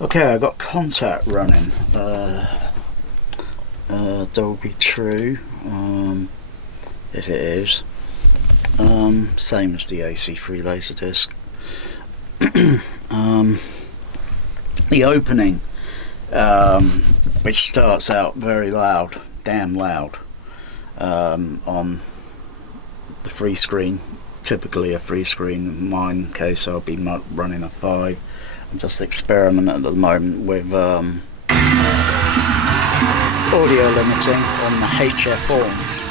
Okay, I got contact running. Dolby True, if it is. Same as the AC3 Laserdisc. The opening, which starts out very loud, damn loud, on the free screen, typically a free screen. In my case, I'll be running a 5. I'm just experimenting at the moment with audio limiting on the HF horns,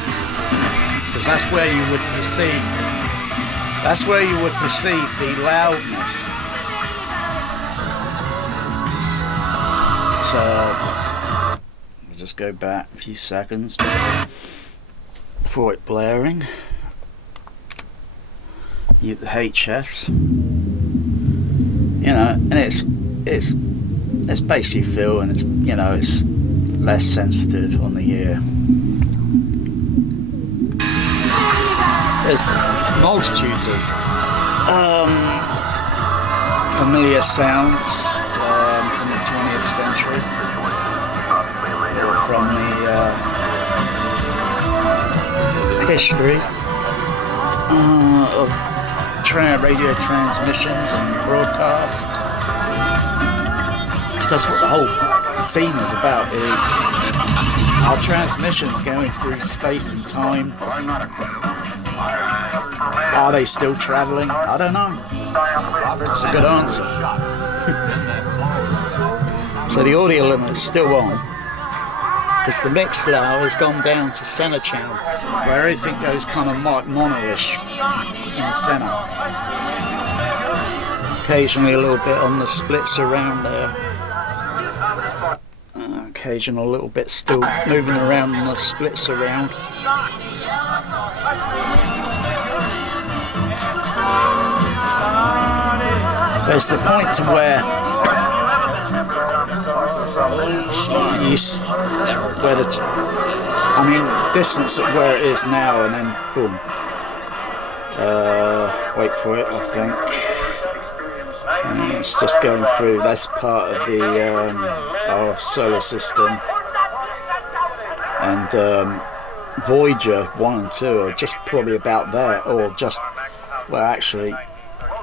because that's where you would perceive the loudness. So I'll just go back a few seconds before it blaring. The HFs, you know, and it's bass you feel, and it's, you know, it's less sensitive on the ear. There's multitudes of familiar sounds from the 20th century, from the history of radio transmissions and broadcast. Because that's what the whole scene is about, is our transmissions going through space and time. Are they still travelling? I don't know. That's a good answer. So the audio limit is still on, because the mix now has gone down to center channel, where everything goes kind of mono-ish in the center. Occasionally a little bit on the splits around there. Occasional little bit still moving around on the splits around. There's the point to where distance at where it is now, and then boom. Wait for it, I think. It's just going through. That's part of the our solar system, and Voyager 1 and 2 are just probably about there, or just, well, actually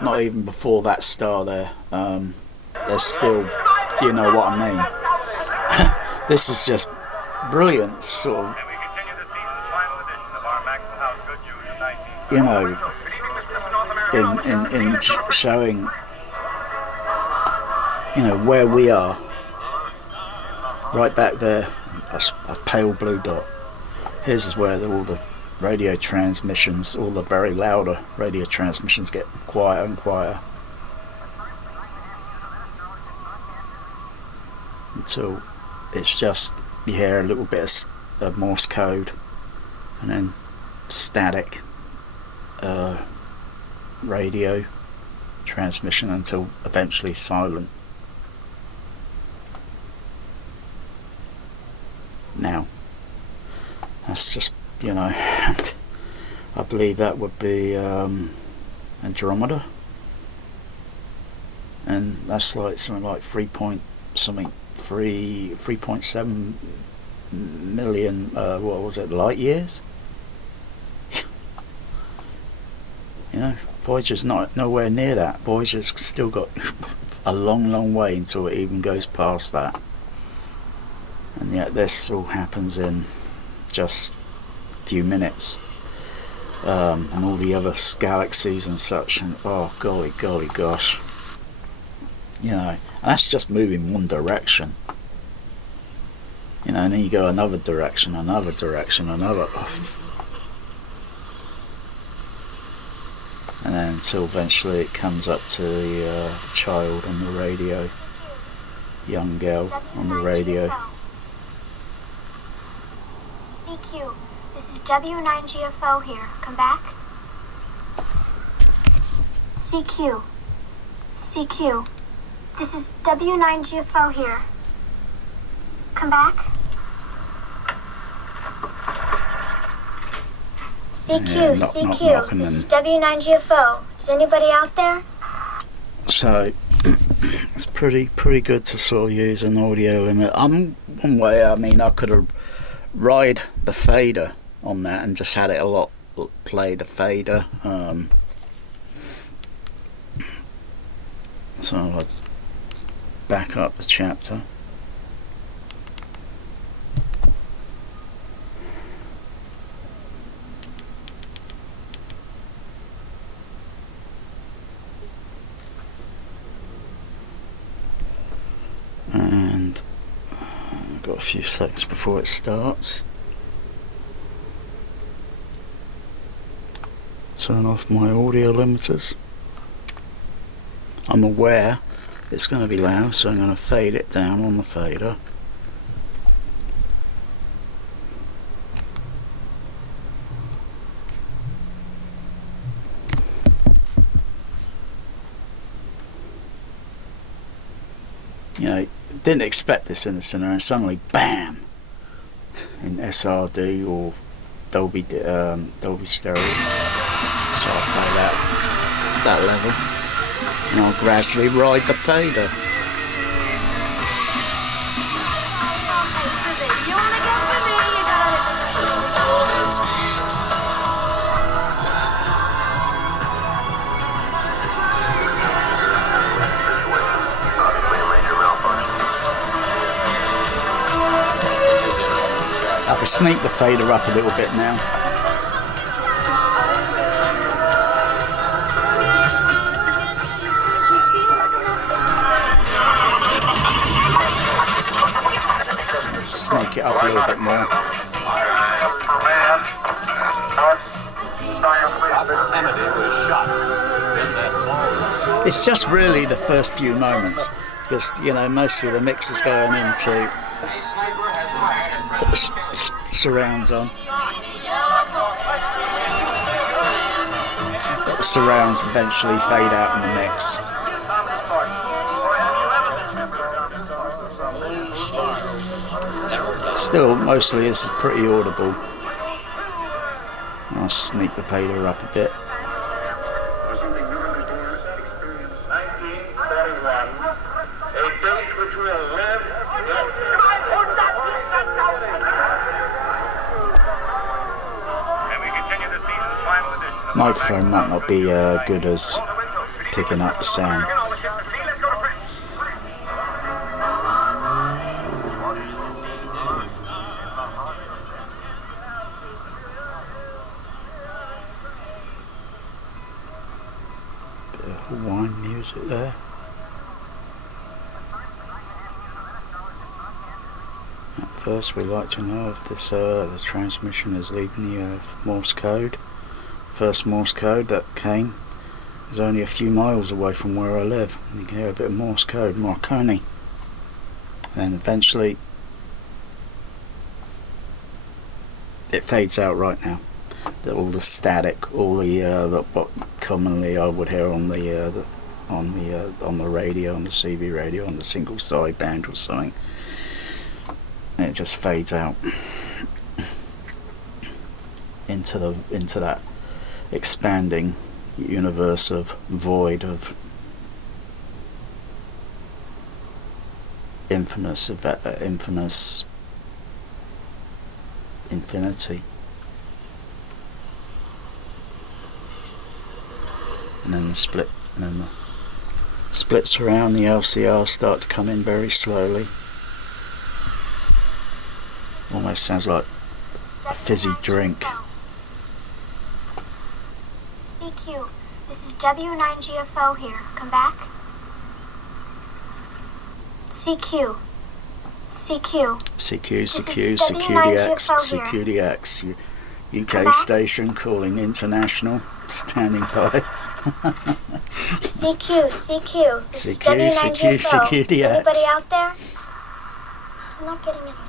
not even before that star there. There's still, you know what I mean. This is just brilliant, sort of, you know, in showing, you know, where we are. Right back there, a pale blue dot. Here's is where all the radio transmissions, all the very louder radio transmissions, get quieter and quieter, until it's just, you hear a little bit of Morse code, and then static radio transmission, until eventually silent. Now, that's just, you know, I believe that would be Andromeda, and that's like something like 3.7 million, what was it, light years? You know, Voyager's nowhere near that. Voyager's still got a long way until it even goes past that. And yet this all happens in just a few minutes. And all the other galaxies and such, and oh golly gosh. You know, and that's just moving one direction. You know, and then you go another direction, another. And then until eventually it comes up to the child on the radio, young girl on the radio. CQ, this is W9GFO here. Come back. CQ, this is W9GFO here. Come back. CQ, this is W9GFO. Is anybody out there? So it's pretty pretty good to sort of use an audio limit. One way, I mean, I could have ride the fader on that and just had it a lot play the fader. So I'll back up the chapter. And I've got a few seconds before it starts. Turn off my audio limiters. I'm aware it's going to be loud, so I'm going to fade it down on the fader. You know, didn't expect this in the cinema, and suddenly, BAM! In SRD or Dolby Stereo. So I'll play that level, and I'll gradually ride the fader. I can sneak the fader up a little bit now. Sneak it up a little bit more. It's just really the first few moments, because you know mostly the mix is going into put the surrounds on. But the surrounds eventually fade out in the mix. Still, mostly this is pretty audible. I'll sneak the fader up a bit. Microphone might not be good as picking up the sound. Bit of Hawaiian music there. At first, we like to know if this the transmission is leaving the Morse code. First Morse code that came is only a few miles away from where I live. You can hear a bit of Morse code, Marconi. And eventually it fades out right now. All the static, all the what commonly I would hear on the radio, on the CB radio, on the single sideband or something. And it just fades out into that expanding universe of void, of infinity. And then the splits around the LCR start to come in very slowly. Almost sounds like a fizzy drink. CQ, this is W9GFO here. Come back. CQ. CQDX, UK station calling international, standing by. CQ, this is W9GFO. Anybody out there? I'm not getting anything.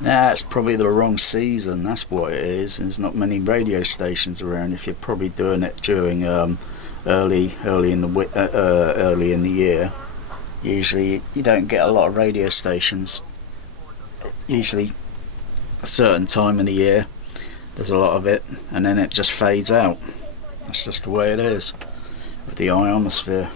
That's probably the wrong season. That's what it is. There's not many radio stations around. If you're probably doing it during early in the year, usually you don't get a lot of radio stations. Usually, a certain time of the year, there's a lot of it, and then it just fades out. That's just the way it is with the ionosphere.